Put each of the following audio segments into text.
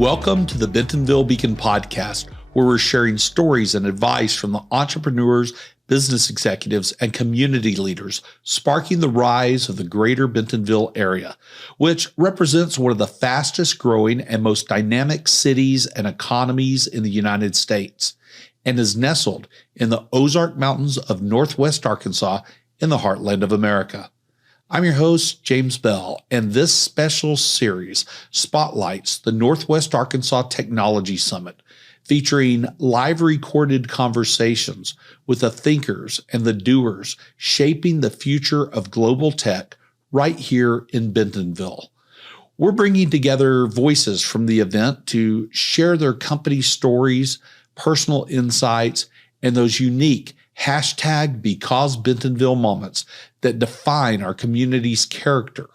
Welcome to the Bentonville Beacon podcast, where we're sharing stories and advice from the entrepreneurs, business executives, and community leaders sparking the rise of the greater Bentonville area, which represents one of the fastest growing and most dynamic cities and economies in the United States, and is nestled in the Ozark Mountains of Northwest Arkansas in the heartland of America. I'm your host, James Bell, and this special series spotlights the Northwest Arkansas Technology Summit, featuring live recorded conversations with the thinkers and the doers shaping the future of global tech right here in Bentonville. We're bringing together voices from the event to share their company stories, personal insights, and those unique #BecauseBentonville moments that define our community's character.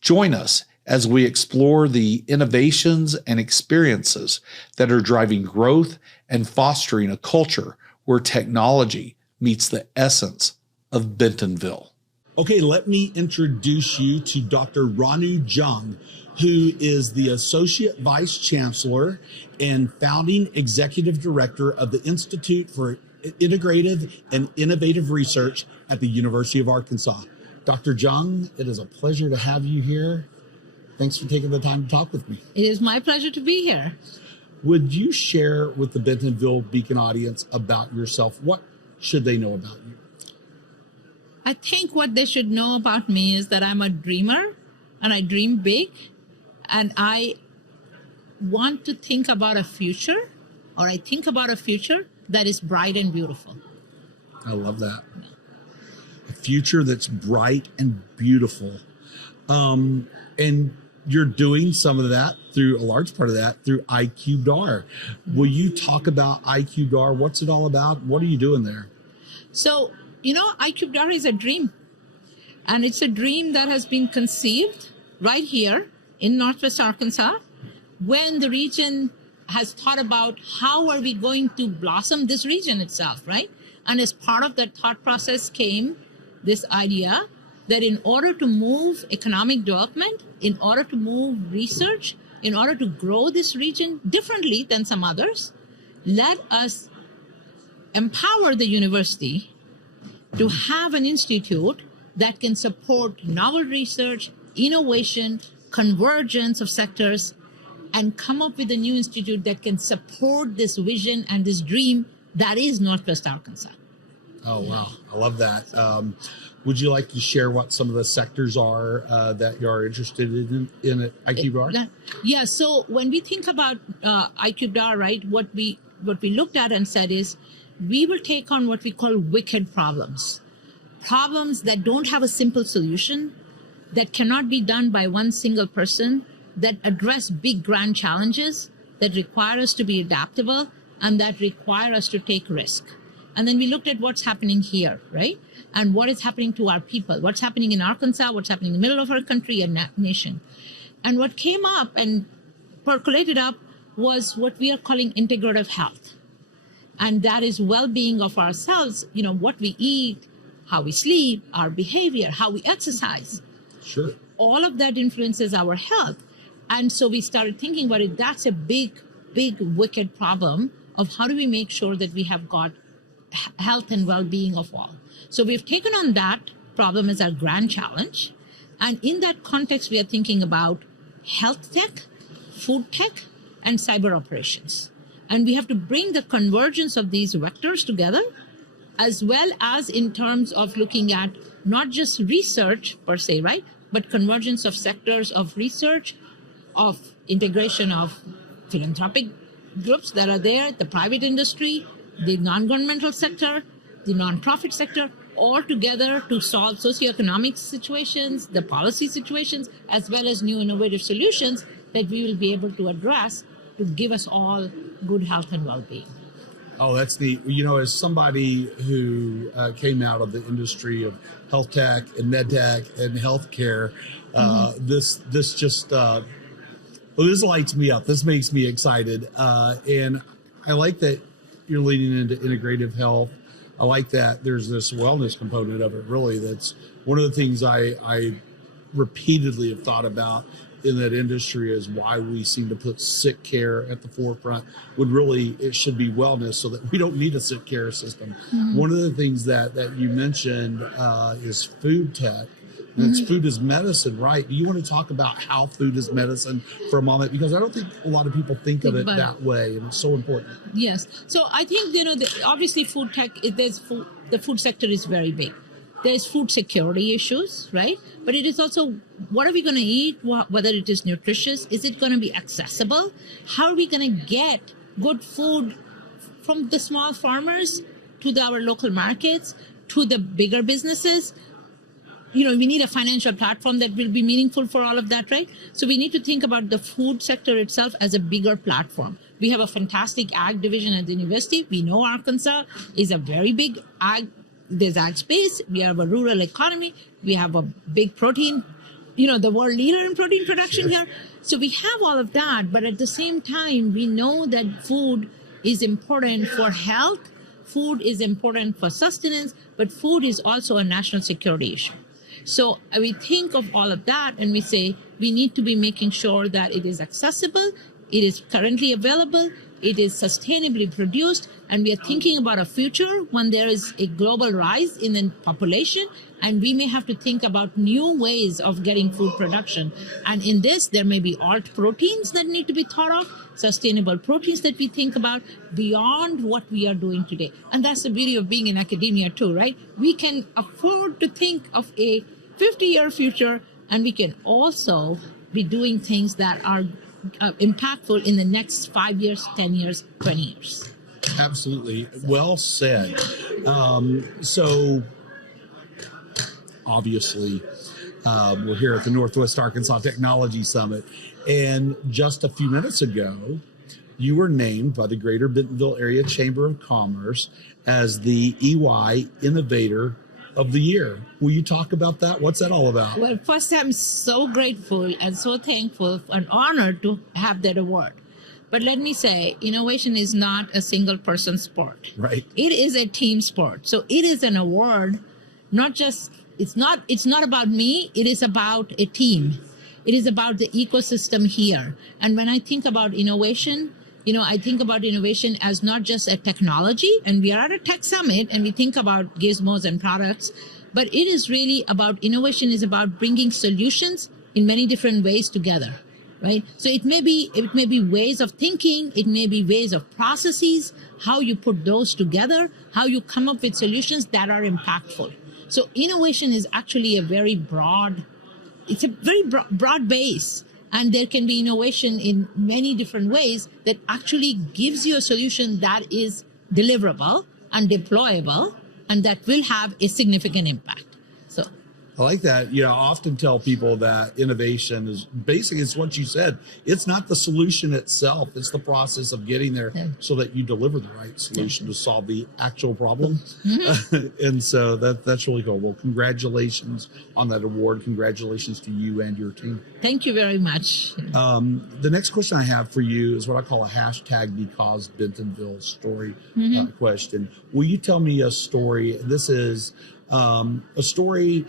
Join us as we explore the innovations and experiences that are driving growth and fostering a culture where technology meets the essence of Bentonville. Okay, let me introduce you to Dr. Ranu Jung, who is the Associate Vice Chancellor and Founding Executive Director of the Institute for Integrative and Innovative Research at the University of Arkansas. Dr. Jung, it is a pleasure to have you here. Thanks for taking the time to talk with me. It is my pleasure to be here. Would you share with the Bentonville Beacon audience about yourself? What should they know about you? I think what they should know about me is that I'm a dreamer and I dream big, and I want to think about a future, or I think about a future that is bright and beautiful. I love that. A future that's bright and beautiful. And you're doing some of that through a large part of that through iCubeDAR. Will you talk about iCubeDAR? What's it all about? What are you doing there? So, iCubeDAR is a dream. And it's a dream that has been conceived right here in Northwest Arkansas when the region has thought about how are we going to blossom this region itself, right? And as part of that thought process came this idea that in order to move economic development, in order to move research, in order to grow this region differently than some others, let us empower the university to have an institute that can support novel research, innovation, convergence of sectors, and come up with a new institute that can support this vision and this dream that is Northwest Arkansas. Oh, wow. I love that. Would you like to share what some of the sectors are that you are interested in iCubeDAR? Yeah, so when we think about iCubeDAR, right, what we looked at and said is we will take on what we call wicked problems that don't have a simple solution, that cannot be done by one single person, that address big, grand challenges, that require us to be adaptable, and that require us to take risk. And then we looked at what's happening here, right? And what is happening to our people, what's happening in Arkansas, what's happening in the middle of our country and nation. And what came up and percolated up was what we are calling integrative health. And that is well-being of ourselves, what we eat, how we sleep, our behavior, how we exercise. Sure. All of that influences our health. And so we started thinking about it. That's a big, big, wicked problem of how do we make sure that we have got health and well-being of all. So we've taken on that problem as our grand challenge. And in that context, we are thinking about health tech, food tech, and cyber operations. And we have to bring the convergence of these vectors together, as well as in terms of looking at not just research per se, right? But convergence of sectors of research, of integration of philanthropic groups that are there, the private industry, the non-governmental sector, the nonprofit sector, all together to solve socioeconomic situations, the policy situations, as well as new innovative solutions that we will be able to address to give us all good health and well-being. Oh, that's neat. As somebody who came out of the industry of health tech and med tech and healthcare, this just this lights me up. This makes me excited, and I like that you're leaning into integrative health. I like that there's this wellness component of it. Really, that's one of the things I repeatedly have thought about in that industry is why we seem to put sick care at the forefront. It should be wellness, so that we don't need a sick care system. One of the things that you mentioned is food tech. And it's food is medicine, right? Do you want to talk about how food is medicine for a moment? Because I don't think a lot of people think of it that way, and it's so important. Yes. So I think, obviously food tech, the food sector is very big. There's food security issues, right? But it is also, what are we going to eat? Whether it is nutritious? Is it going to be accessible? How are we going to get good food from the small farmers to our local markets, to the bigger businesses? We need a financial platform that will be meaningful for all of that, right? So we need to think about the food sector itself as a bigger platform. We have a fantastic ag division at the university. We know Arkansas is a very big ag. There's ag space. We have a rural economy. We have a big protein, the world leader in protein production here. So we have all of that. But at the same time, we know that food is important for health. Food is important for sustenance, but food is also a national security issue. So we think of all of that and we say we need to be making sure that it is accessible, it is currently available, it is sustainably produced, and we are thinking about a future when there is a global rise in the population, and we may have to think about new ways of getting food production. And in this, there may be alt proteins that need to be thought of, sustainable proteins that we think about beyond what we are doing today. And that's the beauty of being in academia too, right? We can afford to think of a 50-year future, and we can also be doing things that are impactful in the next 5 years, 10 years, 20 years. Absolutely. Well said. So obviously, we're here at the Northwest Arkansas Technology Summit. And just a few minutes ago, you were named by the Greater Bentonville Area Chamber of Commerce as the EY Innovator of the Year. Will you talk about that? What's that all about? Well, first, I'm so grateful and so thankful and honored to have that award. But let me say, innovation is not a single person sport. Right. It is a team sport. So it is an award, it's not about me, it is about a team. It is about the ecosystem here. And when I think about innovation, I think about innovation as not just a technology, and we are at a tech summit and we think about gizmos and products, but it is really about innovation is about bringing solutions in many different ways together, right? So it may be ways of thinking, it may be ways of processes, how you put those together, how you come up with solutions that are impactful. So innovation is actually a very broad base, and there can be innovation in many different ways that actually gives you a solution that is deliverable and deployable and that will have a significant impact. So I like that. I often tell people that innovation is basically, it's what you said. It's not the solution itself. It's the process of getting there so that you deliver the right solution to solve the actual problem. And so that's really cool. Well, congratulations on that award. Congratulations to you and your team. Thank you very much. The next question I have for you is what I call a hashtag because Bentonville story question. Will you tell me a story? This is a story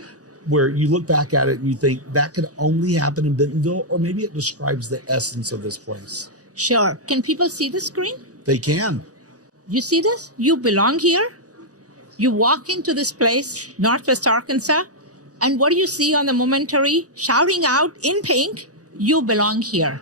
where you look back at it and you think that could only happen in Bentonville, or maybe it describes the essence of this place. Sure. Can people see the screen? They can. You see this? You belong here. You walk into this place, Northwest Arkansas, and what do you see on the momentary? Shouting out in pink, you belong here.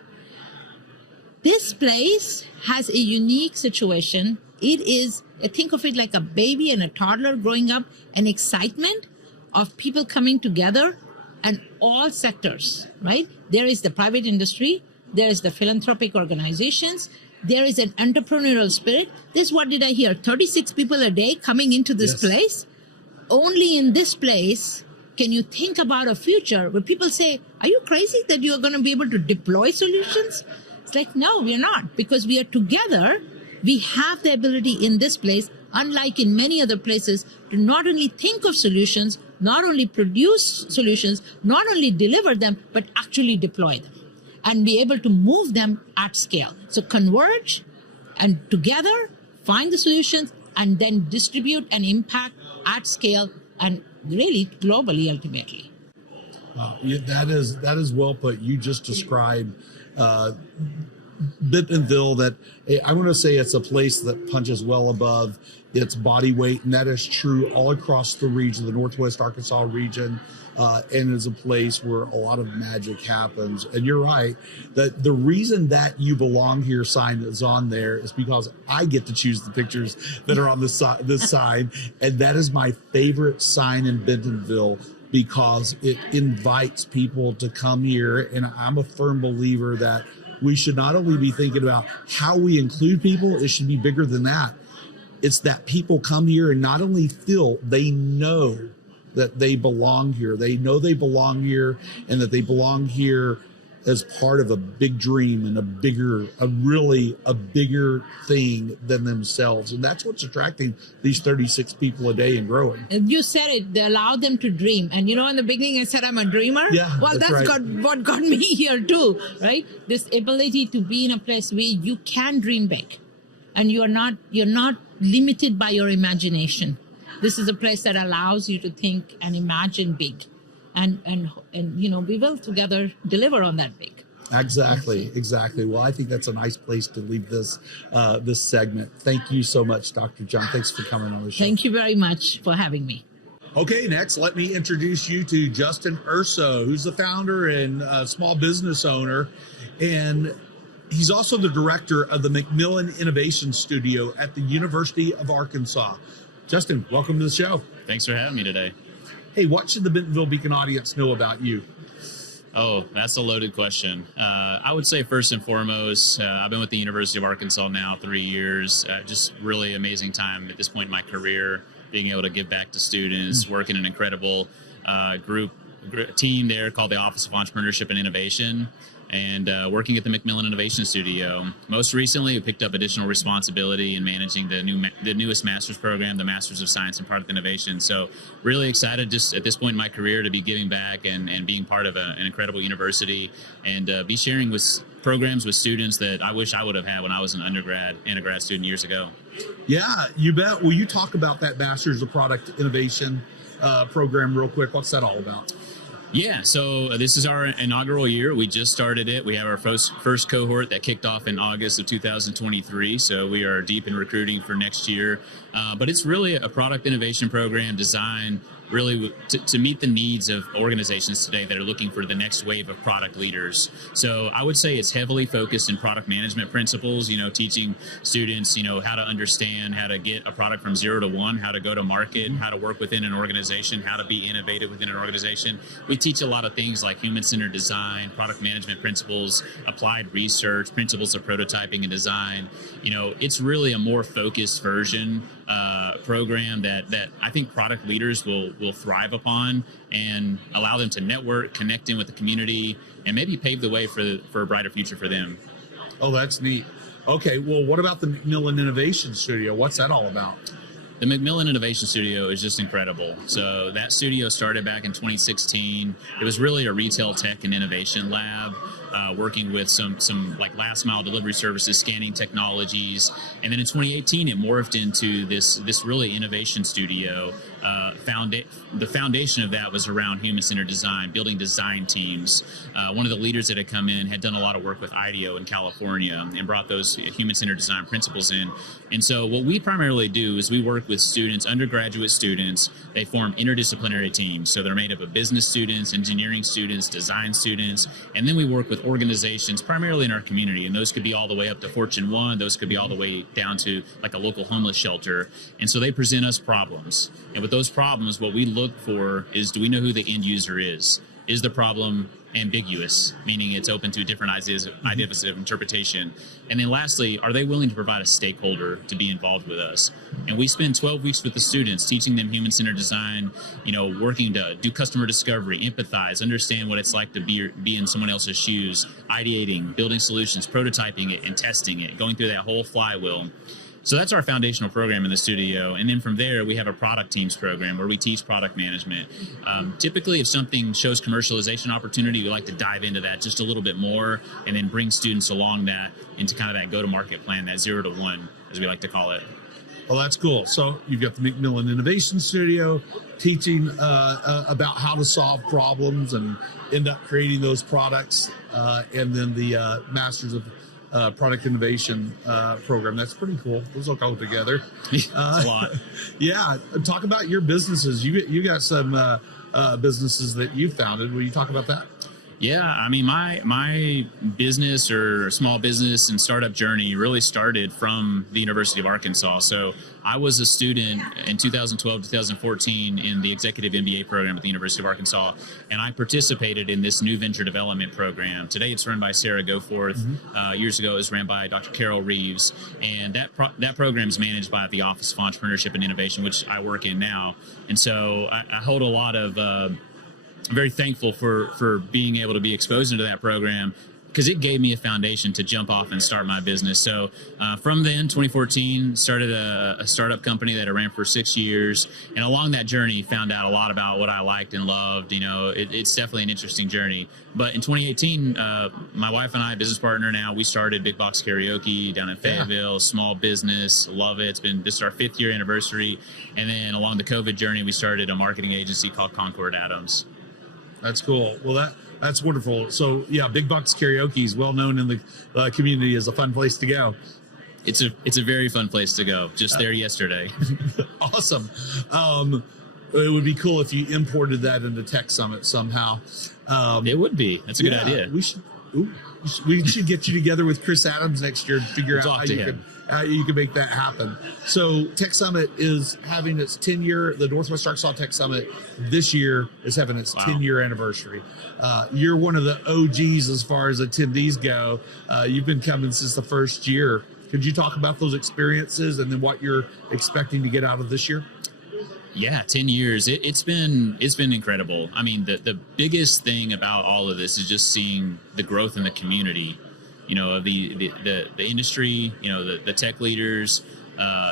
This place has a unique situation. It is, think of it like a baby and a toddler growing up, an excitement of people coming together and all sectors, right? There is the private industry, there is the philanthropic organizations, there is an entrepreneurial spirit. What did I hear? 36 people a day coming into this place. Only in this place can you think about a future where people say, are you crazy that you are going to be able to deploy solutions? It's like, no, we're not, because we are together. We have the ability in this place, unlike in many other places, to not only think of solutions, not only produce solutions, not only deliver them, but actually deploy them and be able to move them at scale. So converge and together find the solutions and then distribute and impact at scale and really globally ultimately. That is well put. You just described Bentonville. That I'm going to say it's a place that punches well above its body weight, and that is true all across the region, the Northwest Arkansas region, and is a place where a lot of magic happens. And you're right that the reason that "You Belong Here" sign is on there is because I get to choose the pictures that are on this sign, and that is my favorite sign in Bentonville, because it invites people to come here. And I'm a firm believer that we should not only be thinking about how we include people, it should be bigger than that. It's that people come here and not only feel, they know that they belong here. They know they belong here, and that they belong here as part of a big dream and a bigger thing than themselves. And that's what's attracting these 36 people a day and growing. You said it, they allow them to dream. And in the beginning I said I'm a dreamer. Yeah, well, that's right. what got me here too, right? This ability to be in a place where you can dream big, and you're not limited by your imagination. This is a place that allows you to think and imagine big. And we will together deliver on that big. Exactly. Well, I think that's a nice place to leave this segment. Thank you so much, Dr. John. Thanks for coming on the show. Thank you very much for having me. Okay, next, let me introduce you to Justin Urso, who's the founder and small business owner. And he's also the director of the Macmillan Innovation Studio at the University of Arkansas. Justin, welcome to the show. Thanks for having me today. Hey, what should the Bentonville Beacon audience know about you? Oh, that's a loaded question. I would say first and foremost, I've been with the University of Arkansas now 3 years. Just really amazing time at this point in my career, being able to give back to students, work in an incredible team there called the Office of Entrepreneurship and Innovation, and working at the Macmillan Innovation Studio. Most recently, we picked up additional responsibility in managing the newest master's program, the Masters of Science in Product Innovation. So really excited just at this point in my career to be giving back and being part of an incredible university, and be sharing with programs with students that I wish I would have had when I was an undergrad and a grad student years ago. Yeah, you bet. Will you talk about that Masters of Product Innovation program real quick? What's that all about? Yeah, so this is our inaugural year. We just started it. We have our first cohort that kicked off in August of 2023. So we are deep in recruiting for next year. But it's really a product innovation program designed really to meet the needs of organizations today that are looking for the next wave of product leaders. So I would say it's heavily focused in product management principles, teaching students, how to understand how to get a product from 0 to 1, how to go to market, how to work within an organization, how to be innovative within an organization. We teach a lot of things like human-centered design, product management principles, applied research, principles of prototyping and design. It's really a more focused version program that I think product leaders will thrive upon, and allow them to network, connect in with the community, and maybe pave the way for a brighter future for them. Oh, that's neat. Okay, well, what about the Macmillan Innovation Studio? What's that all about? The Macmillan Innovation Studio is just incredible. So that studio started back in 2016. It was really a retail tech and innovation lab, working with some like last mile delivery services, scanning technologies. And then in 2018, it morphed into this really innovation studio. The foundation of that was around human-centered design, building design teams. One of the leaders that had come in had done a lot of work with IDEO in California and brought those human-centered design principles in. And so what we primarily do is we work with students, undergraduate students. They form interdisciplinary teams. So they're made up of business students, engineering students, design students, and then we work with organizations primarily in our community. And those could be all the way up to Fortune 1. Those could be all the way down to like a local homeless shelter. And so they present us problems. And with those problems, what we look for is, do we know who the end user is? Is the problem ambiguous, meaning it's open to different ideas of interpretation? And then lastly, are they willing to provide a stakeholder to be involved with us? And we spend 12 weeks with the students, teaching them human-centered design, working to do customer discovery, empathize, understand what it's like to be in someone else's shoes, ideating, building solutions, prototyping it, and testing it, going through that whole flywheel. So that's our foundational program in the studio. And then from there, we have a product teams program where we teach product management. Typically, if something shows commercialization opportunity, we like to dive into that just a little bit more and then bring students along that into kind of that go-to-market plan, that 0 to 1, as we like to call it. Well, that's cool. So you've got the McMillan Innovation Studio teaching about how to solve problems and end up creating those products, and then the Masters of Product Innovation program. That's pretty cool. Those all go together. A lot. Yeah. Talk about your businesses. You got some businesses that you founded. Will you talk about that? Yeah, I mean, my business or small business and startup journey really started from the University of Arkansas. So I was a student in 2012, 2014 in the executive MBA program at the University of Arkansas, and I participated in this new venture development program. Today it's run by Sarah Goforth. Years ago it was ran by Dr. Carol Reeves, and that program is managed by the Office of Entrepreneurship and Innovation, which I work in now. And so I hold a lot of very thankful for being able to be exposed into that program, because it gave me a foundation to jump off and start my business. So from then, 2014, started a startup company that I ran for 6 years. And along that journey, found out a lot about what I liked and loved. You know, it's definitely an interesting journey. But in 2018, my wife and I, business partner now, we started Big Box Karaoke down in Fayetteville, small business, love it. This is our 5th year anniversary. And then along the COVID journey, we started a marketing agency called Concord Adams. That's cool. Well, that's wonderful. So yeah, Big Box Karaoke is well known in the community as a fun place to go. It's a very fun place to go. Just there yesterday. Awesome. It would be cool if you imported that into Tech Summit somehow. It would be. That's a good idea. We should get you together with Chris Adams next year and figure out how you can make that happen. So Tech Summit is having its 10-year, the Northwest Arkansas Tech Summit this year is having its 10-year anniversary. You're one of the OGs as far as attendees go. You've been coming since the first year. Could you talk about those experiences and then what you're expecting to get out of this year? Yeah, 10 years. It's been incredible. I mean, the biggest thing about all of this is just seeing the growth in the community, you know, of the industry, you know, the tech leaders,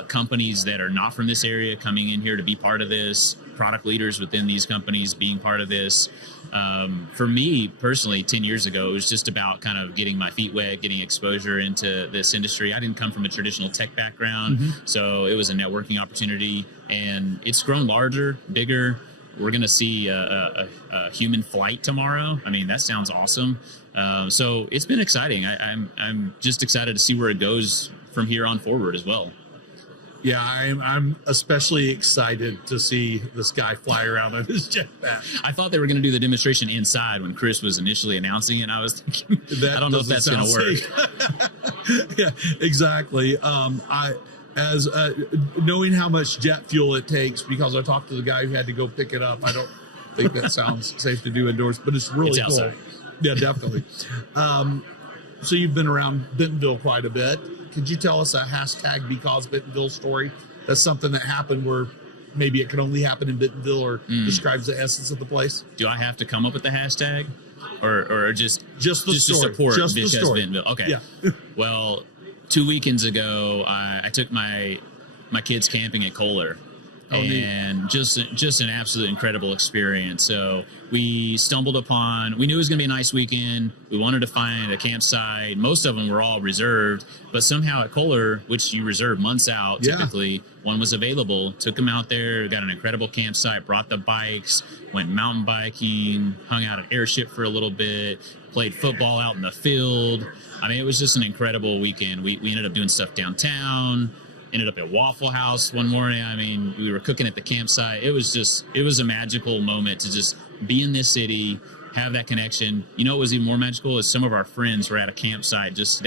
companies that are not from this area coming in here to be part of this, product leaders within these companies being part of this. For me personally, 10 years ago, it was just about kind of getting my feet wet, getting exposure into this industry. I didn't come from a traditional tech background, so it was a networking opportunity, and it's grown larger, bigger. We're going to see a human flight tomorrow. I mean, that sounds awesome. So it's been exciting. I'm just excited to see where it goes from here on forward as well. Yeah, I'm especially excited to see this guy fly around on his jetpack. I thought they were going to do the demonstration inside when Chris was initially announcing it. And I was thinking, I don't know if that's going to work. Yeah, exactly. Knowing how much jet fuel it takes, because I talked to the guy who had to go pick it up, I don't think that sounds safe to do indoors, but it's really cool. Outside. Yeah, definitely. So you've been around Bentonville quite a bit. Could you tell us a hashtag Because Bentonville story? That's something that happened where maybe it could only happen in Bentonville, or describes the essence of the place. Do I have to come up with the hashtag, or just the story. To support just Because the story. Bentonville? Okay. Yeah. Well, 2 weekends ago, I took my kids camping at Kohler. And just an absolute incredible experience. So we stumbled upon, we knew it was going to be a nice weekend. We wanted to find a campsite. Most of them were all reserved, but somehow at Kohler, which you reserve months out, typically, one was available. Took them out there, got an incredible campsite, brought the bikes, went mountain biking, hung out at Airship for a little bit, played football out in the field. I mean, it was just an incredible weekend. We ended up doing stuff downtown. Ended up at Waffle House one morning. I mean, we were cooking at the campsite. It was a magical moment to just be in this city, have that connection. You know what was even more magical is some of our friends were at a campsite just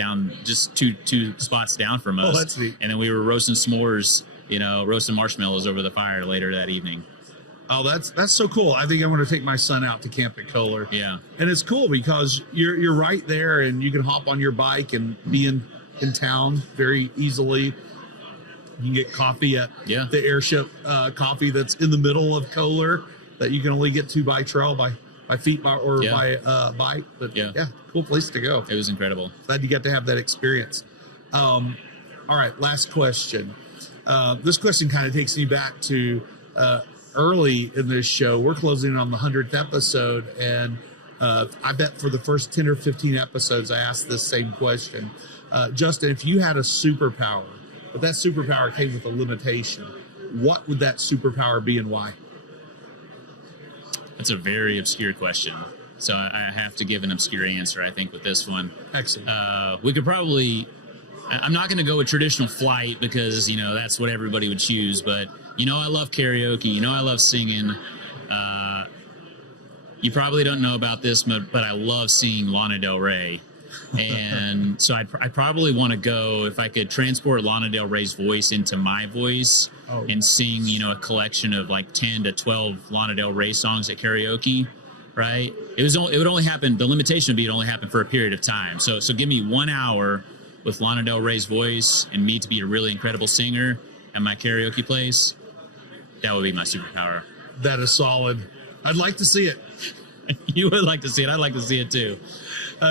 two spots down from us. Oh, that's neat. And then we were roasting s'mores, roasting marshmallows over the fire later that evening. Oh, that's so cool. I think I'm going to take my son out to camp at Kohler. Yeah. And it's cool because you're right there, and you can hop on your bike and be in town very easily. You can get coffee at the Airship coffee that's in the middle of Kohler that you can only get to by trail, by feet, by bike. But cool place to go. It was incredible. Glad you got to have that experience. All right, last question. This question kind of takes me back to early in this show. We're closing on the 100th episode, and I bet for the first 10 or 15 episodes, I asked this same question. Justin, if you had a superpower, but that superpower came with a limitation. What would that superpower be and why? That's a very obscure question. So I have to give an obscure answer, I think, with this one. Excellent. We could probably, I'm not going to go with traditional flight because, that's what everybody would choose. But, I love karaoke. I love singing. You probably don't know about this, but I love singing Lana Del Rey. And so I'd probably want to go, if I could transport Lana Del Rey's voice into my voice and sing, a collection of like 10 to 12 Lana Del Rey songs at karaoke, right? It would only happen, the limitation would be it only happen for a period of time. So give me 1 hour with Lana Del Rey's voice and me to be a really incredible singer at my karaoke place. That would be my superpower. That is solid. I'd like to see it. You would like to see it. I'd like to see it too.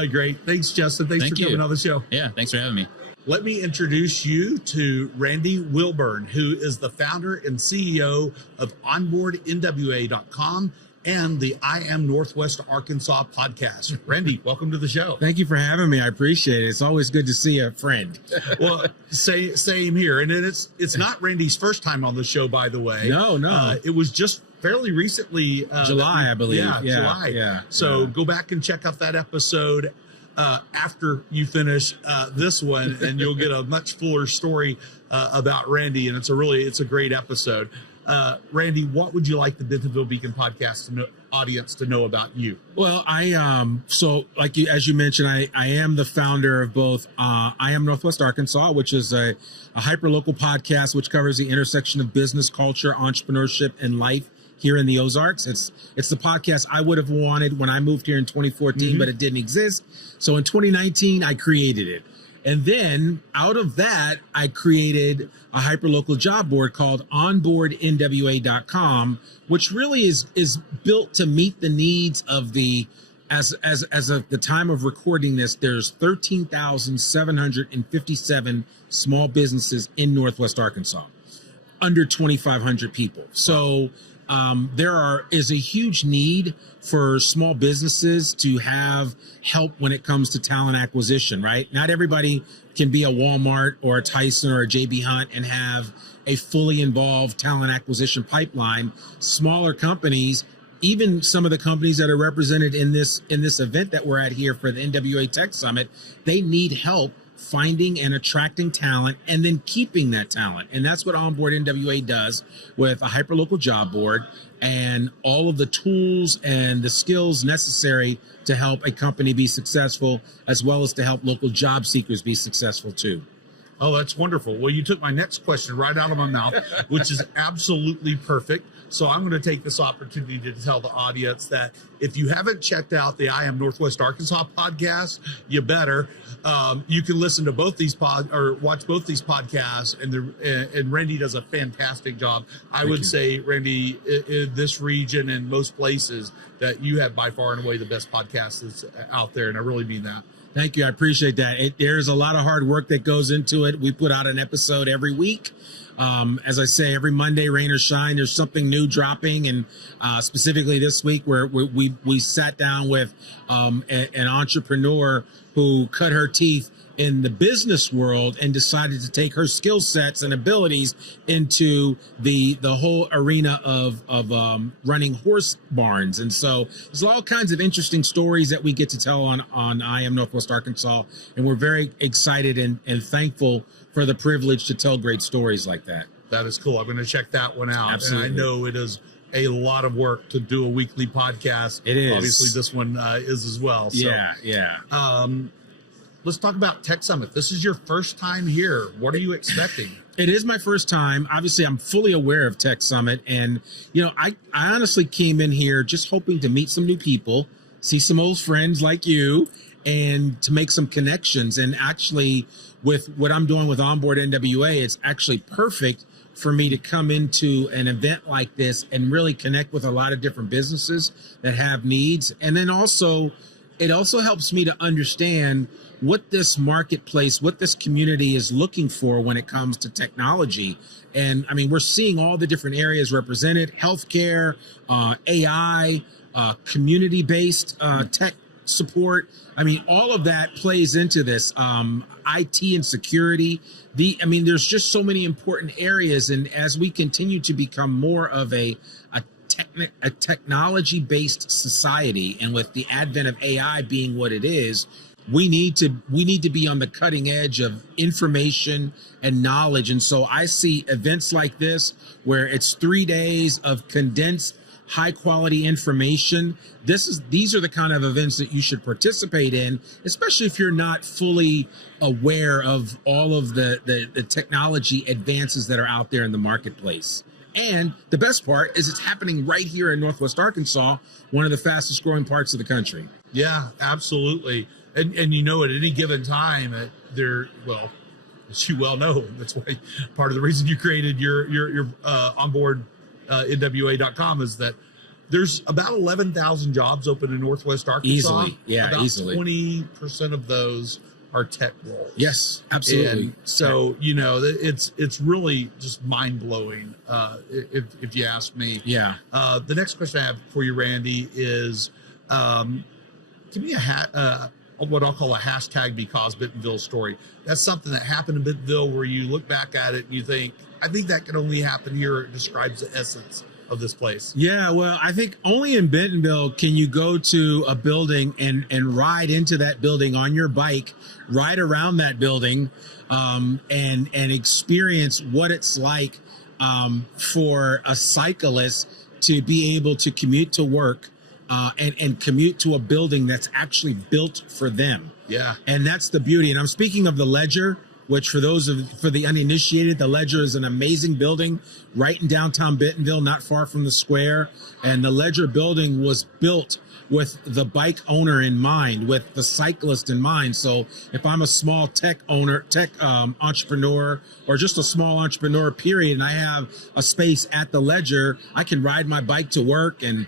Great. Thanks, Justin. Thanks for coming on the show. Yeah, thanks for having me. Let me introduce you to Randy Wilburn, who is the founder and CEO of OnboardNWA.com and the I Am Northwest Arkansas podcast. Randy, welcome to the show. Thank you for having me. I appreciate it. It's always good to see a friend. Well, same here. And it's not Randy's first time on the show, by the way. No. It was just fairly recently. July, I believe. Yeah, July. Yeah. So go back and check out that episode after you finish this one, and you'll get a much fuller story about Randy. And it's a great episode. Randy, what would you like the Bentonville Beacon podcast audience to know about you? Well, as you mentioned, I am the founder of both I Am Northwest Arkansas, which is a hyper-local podcast which covers the intersection of business, culture, entrepreneurship, and life here in the Ozarks. It's the podcast I would have wanted when I moved here in 2014, but it didn't exist. So in 2019, I created it. And then out of that, I created a hyperlocal job board called OnboardNWA.com, which really is built to meet the needs of as of the time of recording this, there's 13,757 small businesses in Northwest Arkansas, under 2,500 people. So there is a huge need for small businesses to have help when it comes to talent acquisition, right? Not everybody can be a Walmart or a Tyson or a JB Hunt and have a fully involved talent acquisition pipeline. Smaller companies, even some of the companies that are represented in this event that we're at here for the NWA Tech Summit, they need help finding and attracting talent and then keeping that talent. And that's what Onboard NWA does with a hyperlocal job board and all of the tools and the skills necessary to help a company be successful, as well as to help local job seekers be successful too. Oh, that's wonderful. Well, you took my next question right out of my mouth, which is absolutely perfect. So I'm going to take this opportunity to tell the audience that if you haven't checked out the I Am Northwest Arkansas podcast, you better. You can listen to both these watch both these podcasts, and Randy does a fantastic job. I would say, Randy, in this region and most places, that you have by far and away the best podcast that's out there, and I really mean that. Thank you. I appreciate that. There's a lot of hard work that goes into it. We put out an episode every week. As I say, every Monday, rain or shine, there's something new dropping. And specifically this week, where we sat down with an entrepreneur who cut her teeth in the business world and decided to take her skill sets and abilities into the whole arena of running horse barns. And so there's all kinds of interesting stories that we get to tell on I Am Northwest Arkansas. And we're very excited and thankful for the privilege to tell great stories like that. That is cool. I'm going to check that one out. Absolutely. And I know it is a lot of work to do a weekly podcast. It is. Obviously, this one is as well. So, Yeah. Let's talk about Tech Summit. This is your first time here. What are you expecting? It is my first time. Obviously, I'm fully aware of Tech Summit. And, I honestly came in here just hoping to meet some new people, see some old friends like you, and to make some connections. And actually, with what I'm doing with Onboard NWA, it's actually perfect for me to come into an event like this and really connect with a lot of different businesses that have needs. And then also, it also helps me to understand what this marketplace, what this community is looking for when it comes to technology. And I mean, we're seeing all the different areas represented: healthcare, AI, community-based tech support. I mean, all of that plays into this. IT and security. There's just so many important areas. And as we continue to become more of a technology-based society, and with the advent of AI being what it is, we need to be on the cutting edge of information and knowledge. And so I see events like this where it's 3 days of condensed high quality information. These are the kind of events that you should participate in, especially if you're not fully aware of all of the technology advances that are out there in the marketplace. And the best part is it's happening right here in Northwest Arkansas, one of the fastest growing parts of the country. Yeah, absolutely. And at any given time, as you well know, that's why part of the reason you created your onboard NWA.com is that there's about 11,000 jobs open in Northwest Arkansas. Easily, yeah, about easily. 20% of those are tech roles. Yes, absolutely. And so it's really just mind blowing, if you ask me. Yeah. The next question I have for you, Randy, is give me what I'll call a hashtag because Bentonville story. That's something that happened in Bentonville where you look back at it and you think, I think that can only happen here. It describes the essence of this place. Yeah, well, I think only in Bentonville can you go to a building and ride into that building on your bike, ride around that building, and experience what it's like for a cyclist to be able to commute to work and commute to a building that's actually built for them. Yeah. And that's the beauty. And I'm speaking of the Ledger, which for the uninitiated, the Ledger is an amazing building right in downtown Bentonville, not far from the square. And the Ledger building was built with the bike owner in mind, with the cyclist in mind. So if I'm a small tech entrepreneur, or just a small entrepreneur period, and I have a space at the Ledger, I can ride my bike to work and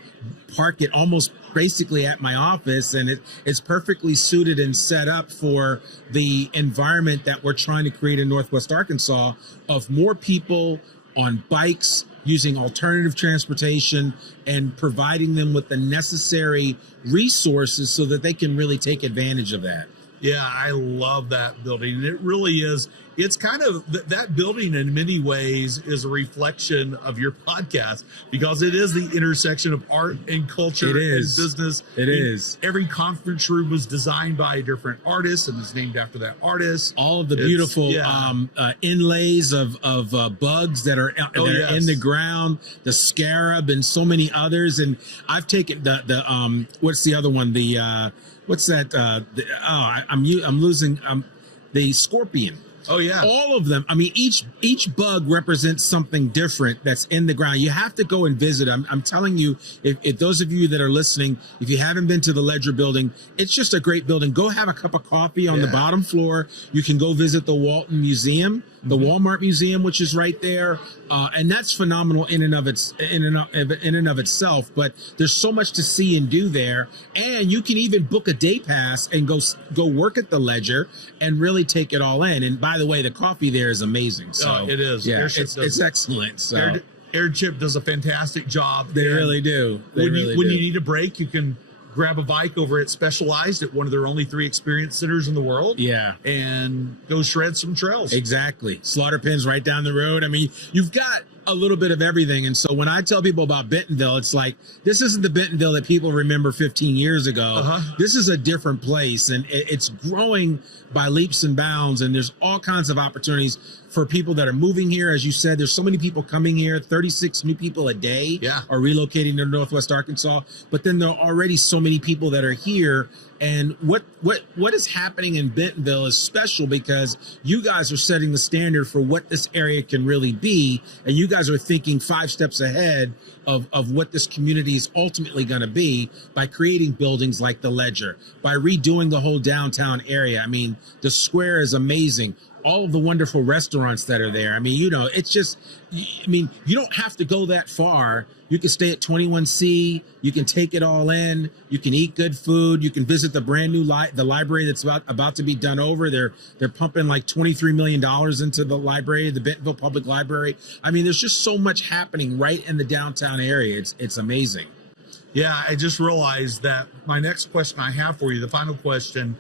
park it almost basically at my office, and it's perfectly suited and set up for the environment that we're trying to create in Northwest Arkansas, of more people on bikes using alternative transportation and providing them with the necessary resources so that they can really take advantage of that. Yeah, I love that building. And it really is. It's kind of that building in many ways is a reflection of your podcast, because it is the intersection of art and culture and business. It is. Every conference room was designed by a different artist and is named after that artist. All of the beautiful inlays of bugs that are in the ground, the scarab and so many others. And I've taken the what's the other one? What's that? I'm losing the scorpion. Oh yeah. All of them. I mean, each bug represents something different that's in the ground. You have to go and visit. I'm telling you, if those of you that are listening, if you haven't been to the Ledger building, it's just a great building. Go have a cup of coffee on the bottom floor. You can go visit the Walton Museum, the Walmart Museum, which is right there. And that's phenomenal in and of itself. But there's so much to see and do there. And you can even book a day pass and go work at the Ledger and really take it all in. And by the way, the coffee there is amazing. So it is. Yeah, it's excellent. So Airchip does a fantastic job. They really do. When you need a break, you can grab a bike over at Specialized at one of their only 3 experience centers in the world. Yeah. And go shred some trails. Exactly. Slaughter pins right down the road. I mean, you've got a little bit of everything. And so when I tell people about Bentonville, it's like, this isn't the Bentonville that people remember 15 years ago. This is a different place, and it's growing by leaps and bounds. And there's all kinds of opportunities for people that are moving here. As you said, there's so many people coming here. 36 new people a day are relocating to Northwest Arkansas. But then there are already so many people that are here. And what is happening in Bentonville is special, because you guys are setting the standard for what this area can really be. And you guys are thinking 5 steps ahead of what this community is ultimately going to be by creating buildings like the Ledger, by redoing the whole downtown area. I mean, the square is amazing. All of the wonderful restaurants that are there. I mean, it's just, you don't have to go that far. You can stay at 21C. You can take it all in. You can eat good food. You can visit the brand new the library that's about to be done over. They're pumping like $23 million into the library, the Bentonville Public Library. I mean, there's just so much happening right in the downtown area. It's amazing. Yeah, I just realized that my next question I have for you, the final question,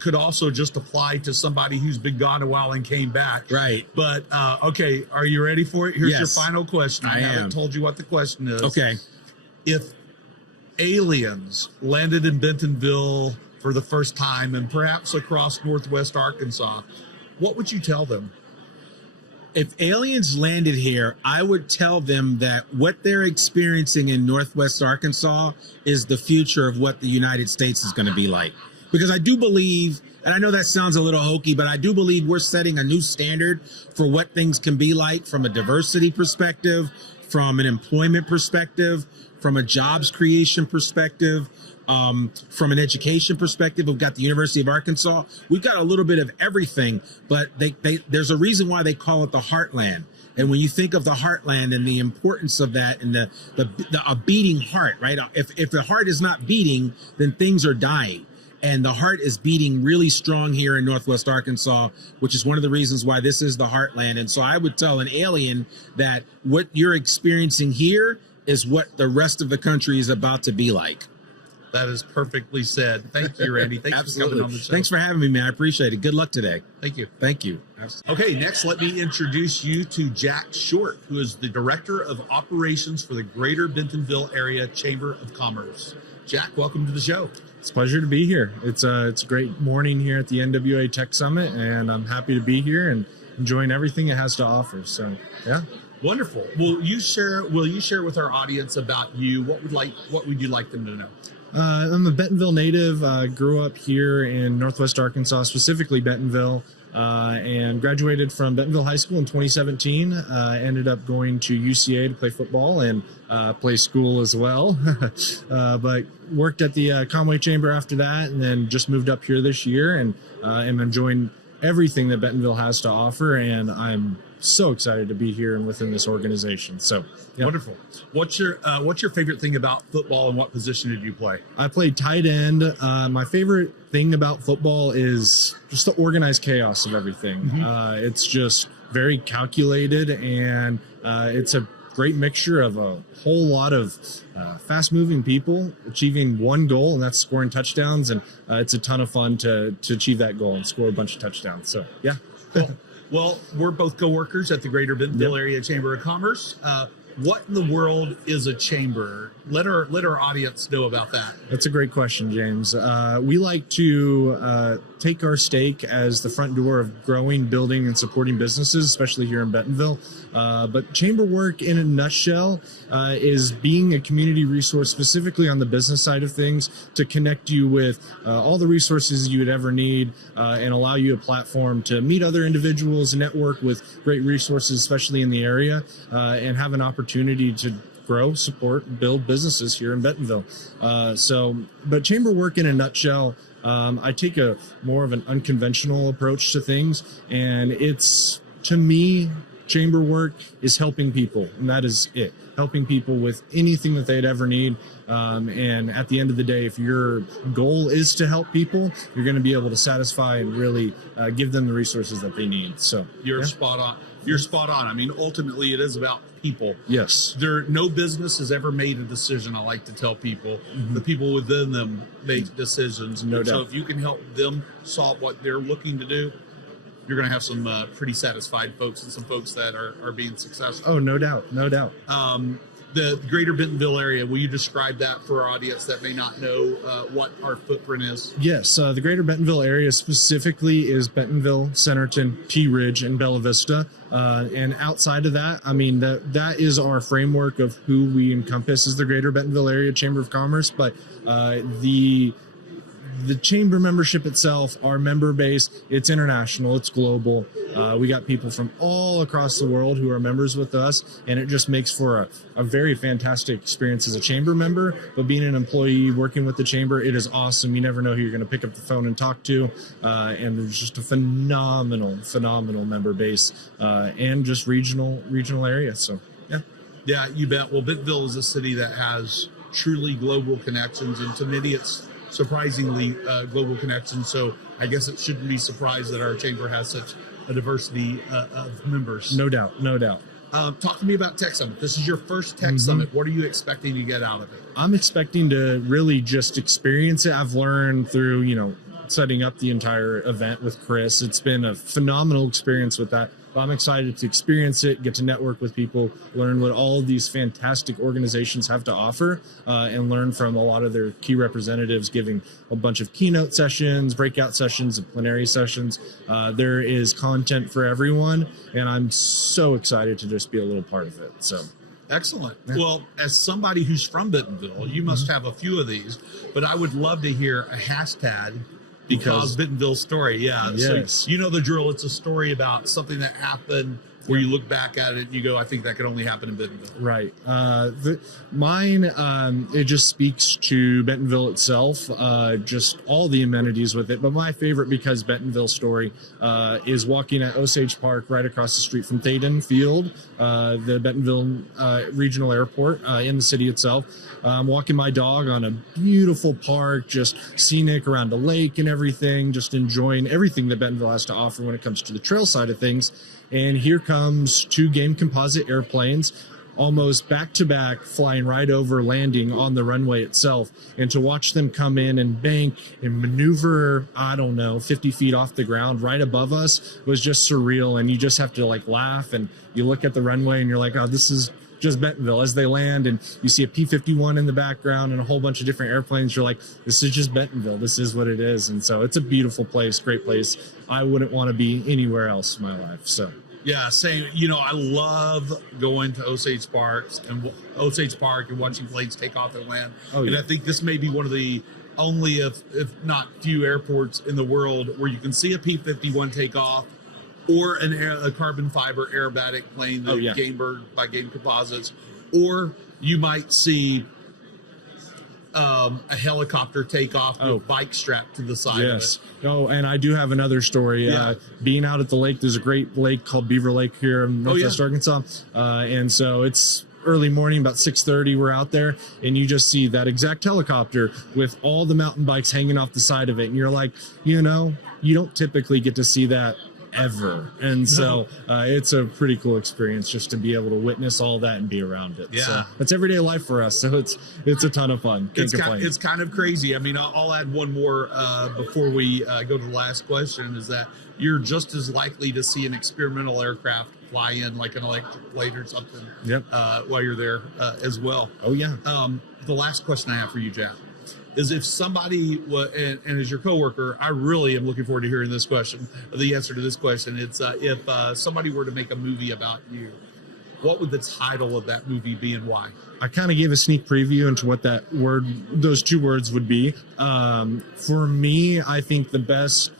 could also just apply to somebody who's been gone a while and came back. Right. But okay, are you ready for it? Here's your Yes, final question. I haven't am. told you what the question is. Okay. If aliens landed in Bentonville for the first time and perhaps across Northwest Arkansas, what would you tell them? If aliens landed here, I would tell them that what they're experiencing in Northwest Arkansas is the future of what the United States is going to be like. Because I do believe, and I know that sounds a little hokey, but I do believe we're setting a new standard for what things can be like from a diversity perspective, from an employment perspective, from a jobs creation perspective, from an education perspective. We've got the University of Arkansas. We've got a little bit of everything, but there's a reason why they call it the Heartland. And when you think of the Heartland and the importance of that and a beating heart, right? If the heart is not beating, then things are dying. And the heart is beating really strong here in Northwest Arkansas, which is one of the reasons why this is the Heartland. And so I would tell an alien that what you're experiencing here is what the rest of the country is about to be like. That is perfectly said. Thank you, Randy. Thanks Absolutely. for coming on the show. Thanks for having me, man. I appreciate it. Good luck today. Thank you. Thank you. Okay, next let me introduce you to Jack Short, who is the Director of Operations for the Greater Bentonville Area Chamber of Commerce. Jack, welcome to the show. It's a pleasure to be here. It's a great morning here at the NWA Tech Summit, and I'm happy to be here and enjoying everything it has to offer. So, yeah. Wonderful. Will you share with our audience about you? What would you like them to know? I'm a Bentonville native. Grew up here in Northwest Arkansas, specifically Bentonville, and graduated from Bentonville High School in 2017. Ended up going to UCA to play football and play school as well. But worked at the Conway Chamber after that, and then just moved up here this year and am enjoying everything that Bentonville has to offer. And I'm so excited to be here and within this organization. So, yeah. Wonderful. What's your favorite thing about football, and what position did you play? I played tight end. My favorite thing about football is just the organized chaos of everything. Mm-hmm. It's just very calculated, and it's a great mixture of a whole lot of fast-moving people achieving one goal, and that's scoring touchdowns. And it's a ton of fun to achieve that goal and score a bunch of touchdowns. So, yeah. Cool. Well, we're both coworkers at the Greater Bentonville Area Chamber of Commerce. What in the world is a chamber? Let our audience know about that. That's a great question, James. We like to take our stake as the front door of growing, building, and supporting businesses, especially here in Bentonville. But chamber work, in a nutshell, is being a community resource, specifically on the business side of things, to connect you with all the resources you would ever need and allow you a platform to meet other individuals, network with great resources, especially in the area, and have an opportunity to grow, support, build businesses here in Bentonville. But chamber work in a nutshell, I take a more of an unconventional approach to things, and it's, to me, chamber work is helping people, and that is it. Helping people with anything that they'd ever need. And at the end of the day, if your goal is to help people, you're going to be able to satisfy and really give them the resources that they need. So You're spot on. You're spot on. I mean, ultimately, it is about people. Yes. No business has ever made a decision. I like to tell people, the people within them make decisions. No doubt. So if you can help them solve what they're looking to do, you're going to have some pretty satisfied folks and some folks that are being successful. Oh, no doubt. No doubt. The Greater Bentonville area, will you describe that for our audience that may not know what our footprint is? Yes, the Greater Bentonville area specifically is Bentonville, Centerton, Pea Ridge, and Bella Vista. And outside of that, I mean, that is our framework of who we encompass as the Greater Bentonville Area Chamber of Commerce. But the chamber membership itself, our member base, it's international, it's global. We got people from all across the world who are members with us, and it just makes for a very fantastic experience as a chamber member. But being an employee working with the chamber, it is awesome. You never know who you're going to pick up the phone and talk to, and there's just a phenomenal member base, and just regional area. So Yeah, you bet. Well, Bentonville is a city that has truly global connections, and to many it's surprisingly global connections. So I guess it shouldn't be surprised that our chamber has such a diversity of members. No doubt. Talk to me about Tech Summit. This is your first Tech Summit. What are you expecting to get out of it? I'm expecting to really just experience it. I've learned through, setting up the entire event with Chris. It's been a phenomenal experience with that. But I'm excited to experience it, get to network with people, learn what all of these fantastic organizations have to offer, and learn from a lot of their key representatives giving a bunch of keynote sessions, breakout sessions, and plenary sessions. There is content for everyone, and I'm so excited to just be a little part of it. So. Excellent. Well, as somebody who's from Bentonville, you must have a few of these, but I would love to hear a hashtag because Bentonville story. Yeah. Yes. So you know the drill. It's a story about something that happened where you look back at it and you go, I think that could only happen in Bentonville. Right. Mine, it just speaks to Bentonville itself, just all the amenities with it. But my favorite, because Bentonville story, is walking at Osage Park right across the street from Thaden Field, the Bentonville Regional Airport in the city itself. I'm walking my dog on a beautiful park, just scenic around a lake and everything, just enjoying everything that Bentonville has to offer when it comes to the trail side of things. And here comes 2 game composite airplanes, almost back to back, flying right over, landing on the runway itself. And to watch them come in and bank and maneuver, 50 feet off the ground right above us was just surreal. And you just have to laugh, and you look at the runway and you're like, oh, this is just Bentonville. As they land and you see a P-51 in the background and a whole bunch of different airplanes, you're like, this is just Bentonville. This is what it is. And so it's a beautiful place, great place. I wouldn't want to be anywhere else in my life. So. Yeah, same. I love going to Osage Park and watching planes take off and land. Oh, yeah. And I think this may be one of the only, if not few, airports in the world where you can see a P-51 take off, or a carbon fiber aerobatic plane, the Game Bird by Game Composites, or you might see a helicopter take off with bike strapped to the side of it. Oh, and I do have another story. Yeah. Being out at the lake, there's a great lake called Beaver Lake here in Northwest Arkansas. And so it's early morning, about 6:30, we're out there, and you just see that exact helicopter with all the mountain bikes hanging off the side of it. And you're like, you don't typically get to see that ever. And so it's a pretty cool experience just to be able to witness all that and be around it. Yeah. So it's everyday life for us. So it's a ton of fun. It's kind of crazy. I mean, I'll add one more before we go to the last question, is that you're just as likely to see an experimental aircraft fly in, like an electric plane or something, while you're there as well. Oh, yeah. The last question I have for you, Jack, is if somebody, and as your coworker, I really am looking forward to hearing this question, the answer to this question. It's if somebody were to make a movie about you, what would the title of that movie be and why? I kind of gave a sneak preview into what those 2 words would be. For me, I think the best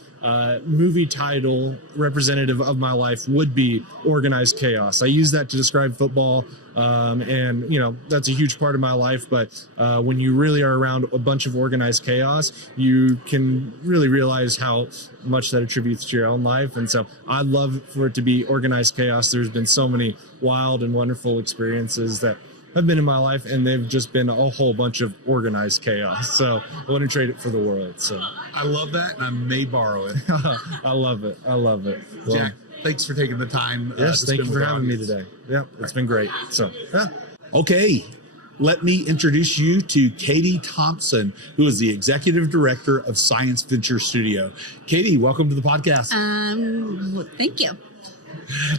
movie title representative of my life would be Organized Chaos. I use that to describe football, and that's a huge part of my life. But when you really are around a bunch of organized chaos, you can really realize how much that attributes to your own life. And so I'd love for it to be Organized Chaos. There's been so many wild and wonderful experiences that have been in my life, and they've just been a whole bunch of organized chaos. So I wouldn't trade it for the world. So I love that, and I may borrow it. I love it. Well, Jack, thanks for taking the time. Yes, thank you for having me today. Yeah, it's been great. So, yeah. Okay, let me introduce you to Katie Thompson, who is the Executive Director of Science Venture Studio. Katie, welcome to the podcast. Well, thank you.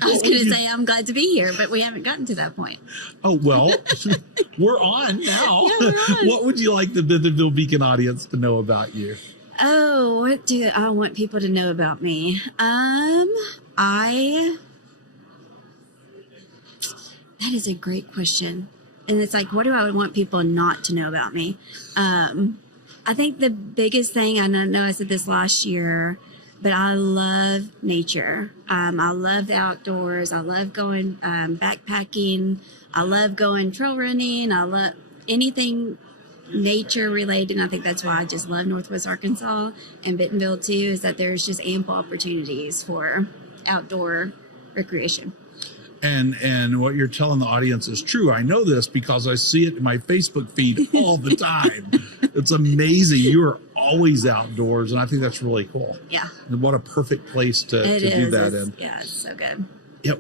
I was going to say I'm glad to be here, but we haven't gotten to that point. Oh, well, we're on now. Yeah, we're on. What would you like the Bentonville Beacon audience to know about you? Oh, what do I want people to know about me? That is a great question. And it's like, what do I want people not to know about me? I think the biggest thing, and I know I said this last year, but I love nature. I love the outdoors. I love going backpacking. I love going trail running. I love anything nature related. And I think that's why I just love Northwest Arkansas and Bentonville too, is that there's just ample opportunities for outdoor recreation. And what you're telling the audience is true. I know this because I see it in my Facebook feed all the time. It's amazing. You are always outdoors, and I think that's really cool. Yeah. And what a perfect place to do that in. Yeah, it's so good.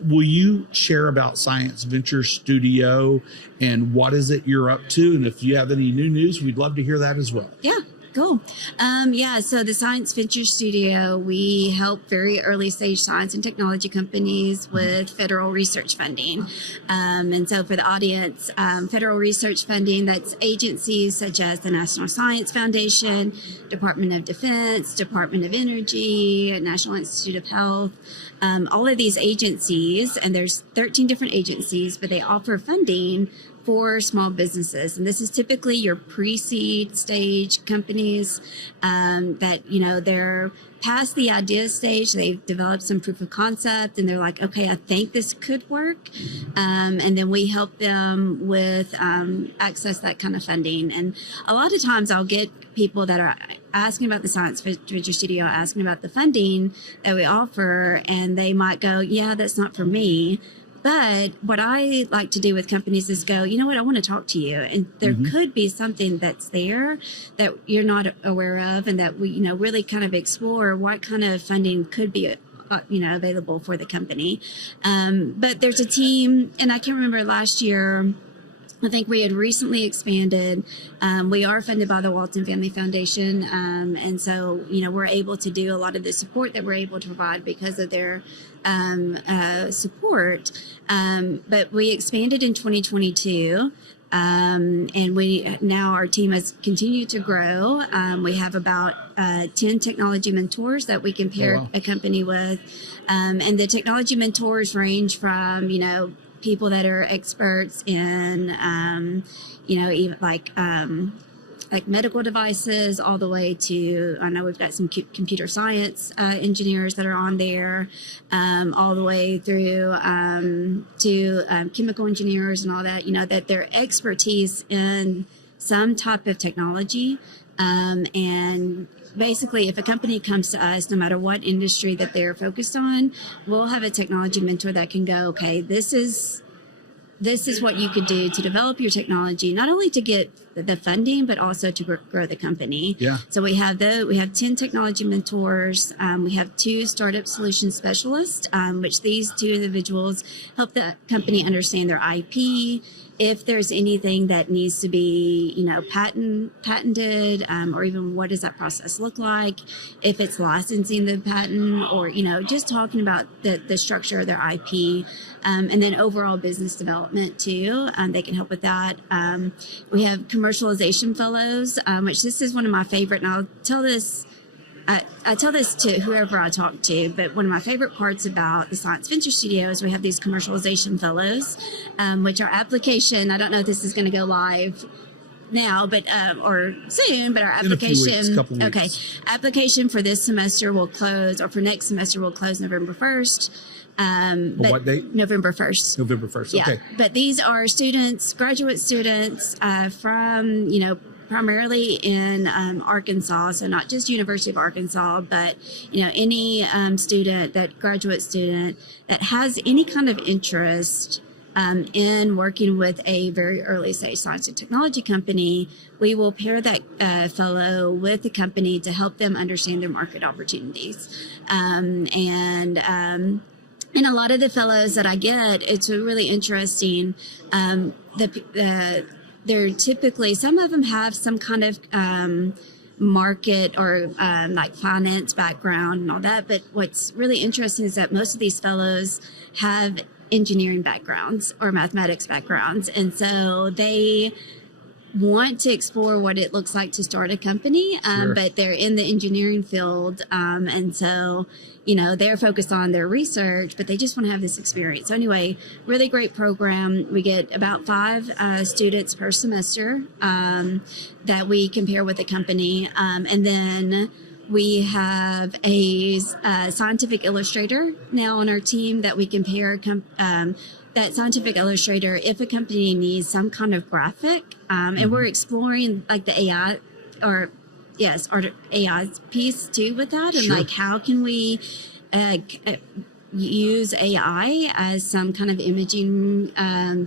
will you share about Science Venture Studio and what is it you're up to? And if you have any new news, we'd love to hear that as well. Yeah. Cool. So the Science Venture Studio, we help very early stage science and technology companies with federal research funding. And so for the audience, federal research funding, that's agencies such as the National Science Foundation, Department of Defense, Department of Energy, National Institute of Health, all of these agencies, and there's 13 different agencies, but they offer funding for small businesses. And this is typically your pre-seed stage companies that, they're past the idea stage. They've developed some proof of concept and they're like, okay, I think this could work. And then we help them with access that kind of funding. And a lot of times I'll get people that are asking about the Science Venture Studio, asking about the funding that we offer, and they might go, yeah, that's not for me. But what I like to do with companies is go, you know what, I want to talk to you. And there could be something that's there that you're not aware of, and that we, really kind of explore what kind of funding could be, available for the company. But there's a team, and I can't remember last year, I think we had recently expanded. We are funded by the Walton Family Foundation. And so, we're able to do a lot of the support that we're able to provide because of their support. But we expanded in 2022. And now our team has continued to grow. We have about 10 technology mentors that we can pair a company with. And the technology mentors range from, people that are experts in, even like medical devices, all the way to, I know we've got some computer science engineers that are on there, all the way through to chemical engineers and all that, that their expertise in some type of technology. And basically, if a company comes to us, no matter what industry that they're focused on, we'll have a technology mentor that can go, okay, this is what you could do to develop your technology, not only to get the funding, but also to grow the company. Yeah. So we have 10 technology mentors. We have 2 startup solution specialists, which these 2 individuals help the company understand their IP. If there's anything that needs to be, patented, or even what does that process look like? If it's licensing the patent, or, just talking about the structure of their IP, and then overall business development too. They can help with that. We have commercialization fellows, which this is one of my favorite, and I'll tell this. I tell this to whoever I talk to, but one of my favorite parts about the Science Venture Studio is we have these commercialization fellows, which are application. I don't know if this is going to go live now, but or soon, but our application, couple weeks. Application for this semester will close, or for next semester will close November 1st. What date? November 1st. November 1st. Yeah. Okay. But these are students, graduate students from, primarily in Arkansas, so not just University of Arkansas, but any graduate student that has any kind of interest in working with a very early stage science and technology company. We will pair that fellow with the company to help them understand their market opportunities. And a lot of the fellows that I get, it's really interesting. They're typically, some of them have some kind of market or like finance background and all that. But what's really interesting is that most of these fellows have engineering backgrounds or mathematics backgrounds. And so they want to explore what it looks like to start a company, but they're in the engineering field. And so, they're focused on their research, but they just want to have this experience. So anyway, really great program. We get about 5 students per semester that we compare with the company. And then we have a scientific illustrator now on our team that we compare. That scientific illustrator, if a company needs some kind of graphic, and we're exploring like the AI or AI piece too with that, and like how can we use AI as some kind of imaging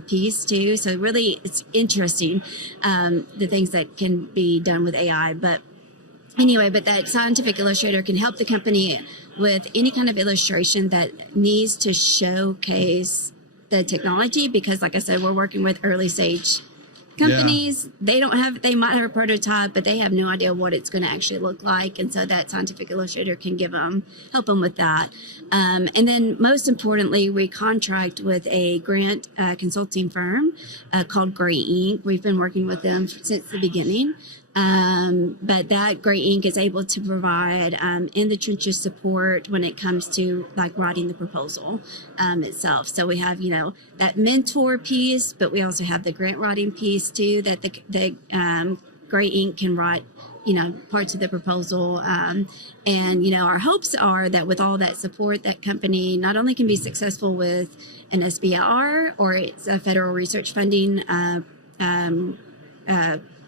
piece too. So really, it's interesting the things that can be done with AI, but anyway, but that scientific illustrator can help the company with any kind of illustration that needs to showcase the technology, because like I said, we're working with early stage companies. They might have a prototype, but they have no idea what it's going to actually look like. And so that scientific illustrator can help them with that. And then most importantly, we contract with a grant consulting firm called Gray Ink. We've been working with them since the beginning. But that Gray Ink is able to provide in the trenches support when it comes to like writing the proposal itself. So we have, that mentor piece, but we also have the grant writing piece too, that the Gray Ink can write, parts of the proposal. And, our hopes are that with all that support, that company not only can be successful with an SBIR or it's a federal research funding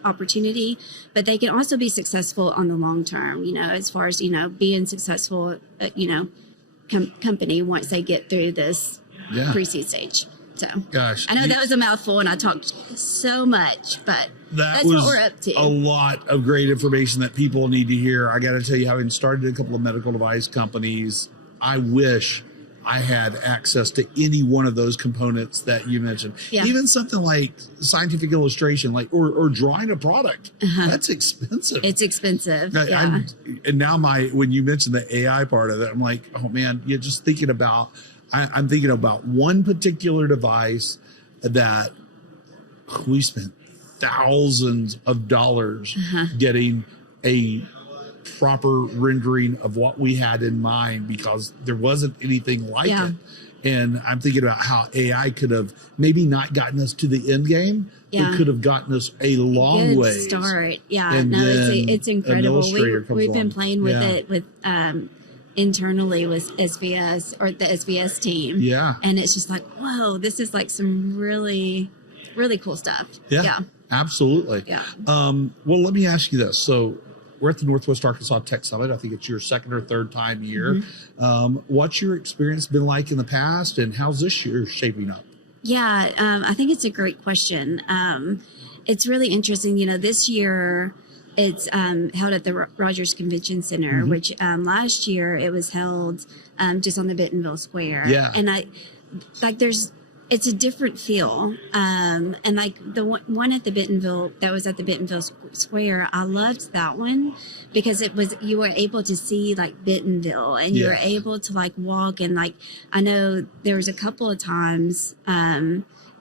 opportunity, but they can also be successful on the long term, as far as, being successful, company once they get through this pre-seed stage. So Gosh, I know that was a mouthful and I talked so much, but that's was what we're up to. a lot of great information that people need to hear. I got to tell you, having started a couple of medical device companies, I wish I had access to any one of those components that you mentioned. Yeah. Even something like scientific illustration, like or drawing a product. That's expensive. It's expensive. And now when you mentioned the AI part of it, I'm like, oh man, you're just thinking about. I'm thinking about one particular device that we spent thousands of dollars getting a proper rendering of what we had in mind because there wasn't anything like it. And I'm thinking about how AI could have maybe not gotten us to the end game, but could have gotten us a long way. Start. Yeah. And it's incredible. We've been along. playing with it with internally with SBS or the SBS team. Yeah. And it's just like, whoa, this is like some really, really cool stuff. Yeah. Absolutely. Yeah. Well, let me ask you this. So we're at the Northwest Arkansas Tech Summit. I think it's your second or third time here. What's your experience been like in the past and how's this year shaping up? Yeah, I think it's a great question. It's really interesting. This year it's held at the Rogers Convention Center, which last year it was held just on the Bentonville Square. Yeah. And it's a different feel. And like the one at the Bentonville, that was at the Bentonville Square, I loved that one because you were able to see like Bentonville and you were able to like walk and like, I know there was a couple of times,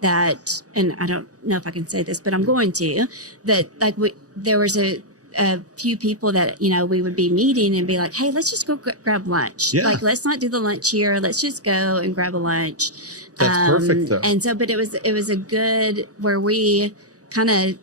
that, and I don't know if I can say this, but I'm going to, that like there was a few people that, we would be meeting and be like, hey, let's just go grab lunch. Yeah. Like, let's not do the lunch here. Let's just go and grab a lunch. That's perfect though. And so, but it was a good, where we kind of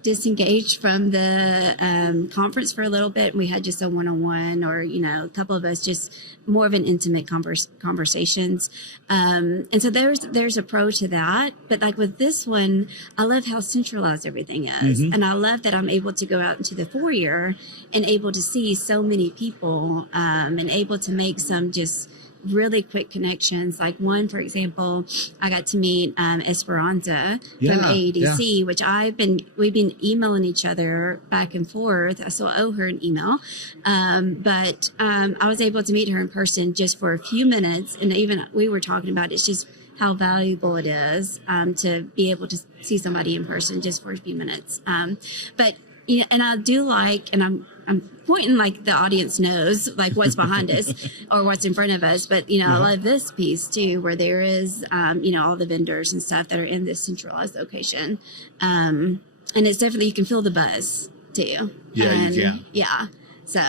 disengaged from the conference for a little bit. We had just a one-on-one or, a couple of us, just more of an intimate conversations. And so there's a pro to that. But like with this one, I love how centralized everything is. And I love that I'm able to go out into the foyer and able to see so many people and able to make some just really quick connections. Like one, for example, I got to meet Esperanza from AEDC, which we've been emailing each other back and forth. I still owe her an email. But I was able to meet her in person just for a few minutes. And even we were talking about it's just how valuable it is to be able to see somebody in person just for a few minutes. But and I do like, and I'm pointing like the audience knows like what's behind us or what's in front of us. But, I love this piece too, where there is, all the vendors and stuff that are in this centralized location. And it's definitely, you can feel the buzz too. Yeah, you can. Yeah. So.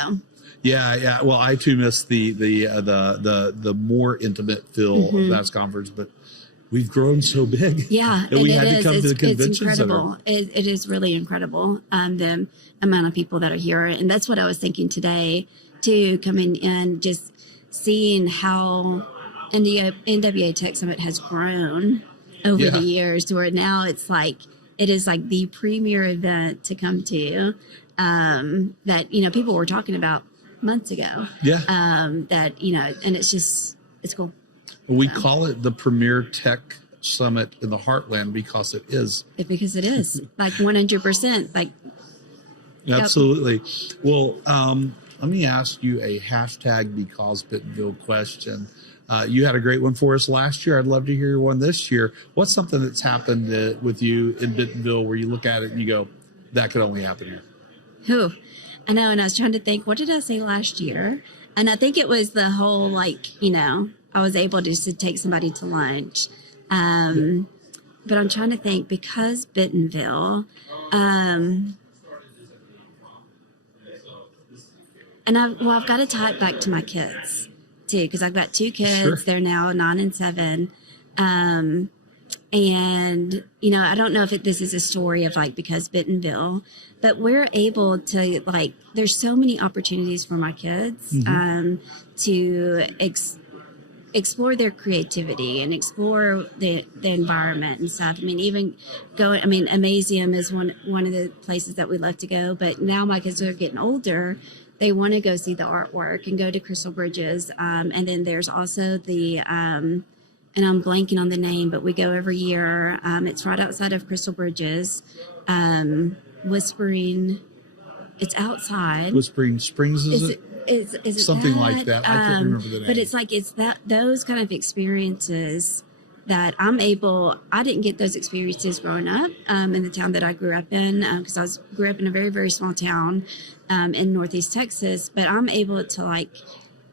Yeah. Well, I too miss the more intimate feel of that conference, but we've grown so big. Yeah, and we had to come to the convention it's incredible. center. It is really incredible. The amount of people that are here, and that's what I was thinking today too. Coming in, just seeing how NWA Tech Summit has grown over the years, to where now it is like the premier event to come to. That people were talking about months ago. Yeah. And it's cool. We call it the premier tech summit in the Heartland because it is. Because it is like 100%. Like Absolutely. Well, let me ask you a hashtag because Bentonville question. You had a great one for us last year. I'd love to hear one this year. What's something that's happened with you in Bentonville where you look at it and you go, that could only happen here? Whew. I know. And I was trying to think, what did I say last year? And I think it was the whole, like, you know, I was able to take somebody to lunch. But I'm trying to think because Bentonville, and I've got to tie it back to my kids too, because I've got two kids. Sure. They're now 9 and 7. And, you know, I don't know if this is a story of like, because Bentonville, but we're able to like, there's so many opportunities for my kids, to explore their creativity and explore the environment and stuff. I mean, even Amazeum is one of the places that we love to go, but now my kids are getting older. They want to go see the artwork and go to Crystal Bridges. And then there's also the, and I'm blanking on the name, but we go every year. It's right outside of Crystal Bridges. Whispering, it's outside. Whispering Springs, is it? Is it something that? like that? I can't remember the name. But it's like, it's those kind of experiences that I didn't get those experiences growing up in the town that I grew up in, because grew up in a very, very small town in Northeast Texas, but I'm able to like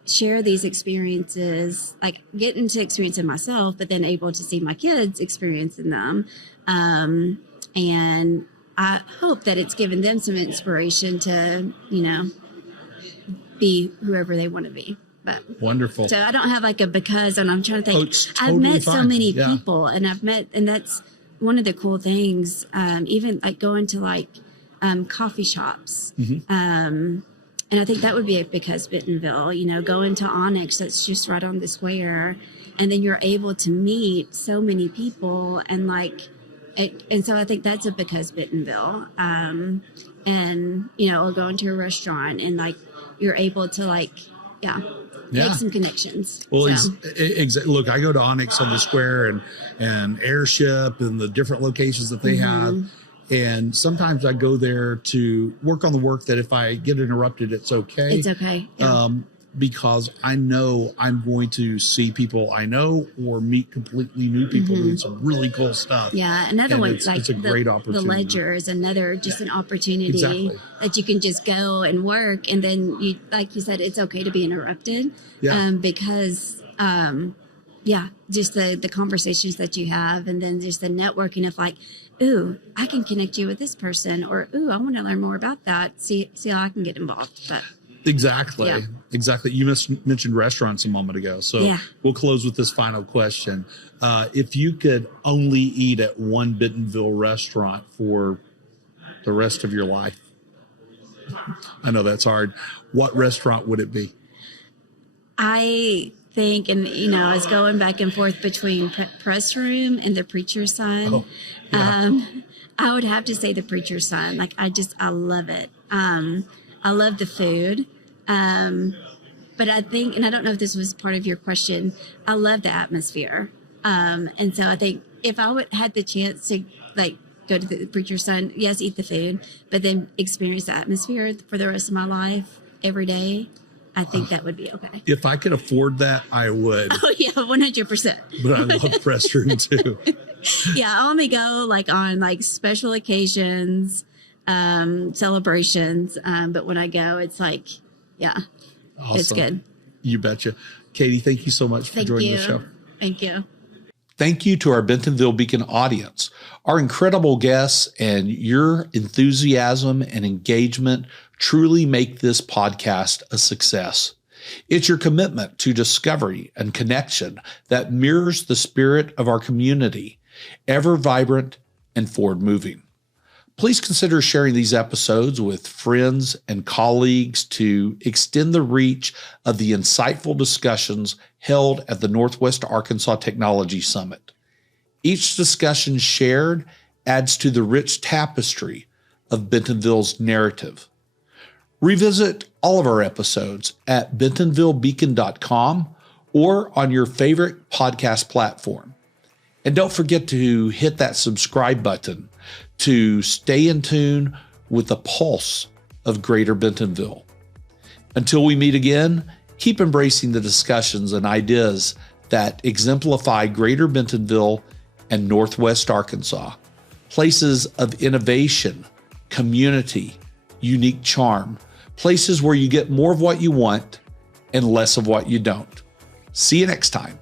share these experiences, like getting to experience it myself, but then able to see my kids experiencing them. And I hope that it's given them some inspiration to, you know, be whoever they want to be. But wonderful. So I don't have like a because, and I'm trying to think. Totally I've met so fine. many Yeah. people, and that's one of the cool things. Even like going to like coffee shops. And I think that would be a because Bentonville, you know, going to Onyx, that's just right on the square, and then you're able to meet so many people and like and so I think that's a because Bentonville. And you know, or going to a restaurant and like you're able to like make some connections. Well, so. Look, I go to Onyx on the square and Airship and the different locations that they have. And sometimes I go there to work on the work that if I get interrupted, it's okay. It's okay. Yeah. Because I know I'm going to see people I know or meet completely new people doing some really cool stuff. Yeah, another one, it's a great the opportunity. Ledger is another, just an opportunity Exactly. that you can just go and work. And then you, like you said, it's okay to be interrupted. Yeah. Because, just the conversations that you have, and then just the networking of like, ooh, I can connect you with this person, or ooh, I want to learn more about that. See how I can get involved. But Exactly. Yeah. Exactly. You mentioned restaurants a moment ago. So we'll close with this final question. If you could only eat at one Bentonville restaurant for the rest of your life, I know that's hard. What restaurant would it be? I think, and you know, I was going back and forth between Press Room and the Preacher's Son. Oh, yeah. I would have to say the Preacher's Son. Like I love it. I love the food. But I think, and I don't know if this was part of your question, I love the atmosphere. And so I think if I had the chance to like go to the Preacher's Son, yes, eat the food, but then experience the atmosphere for the rest of my life every day, I think that would be okay. If I could afford that, I would. Oh yeah, 100%. But I love Press Room too. Yeah, I only go like on like special occasions, celebrations. But when I go, it's like, Awesome. It's good. You betcha. Katie, thank you so much for joining the show. Thank you. Thank you to our Bentonville Beacon audience, our incredible guests, and your enthusiasm and engagement truly make this podcast a success. It's your commitment to discovery and connection that mirrors the spirit of our community, ever vibrant and forward moving. Please consider sharing these episodes with friends and colleagues to extend the reach of the insightful discussions held at the Northwest Arkansas Technology Summit. Each discussion shared adds to the rich tapestry of Bentonville's narrative. Revisit all of our episodes at bentonvillebeacon.com or on your favorite podcast platform. And don't forget to hit that subscribe button to stay in tune with the pulse of Greater Bentonville. Until we meet again, keep embracing the discussions and ideas that exemplify Greater Bentonville and Northwest Arkansas, places of innovation, community, unique charm, places where you get more of what you want and less of what you don't. See you next time.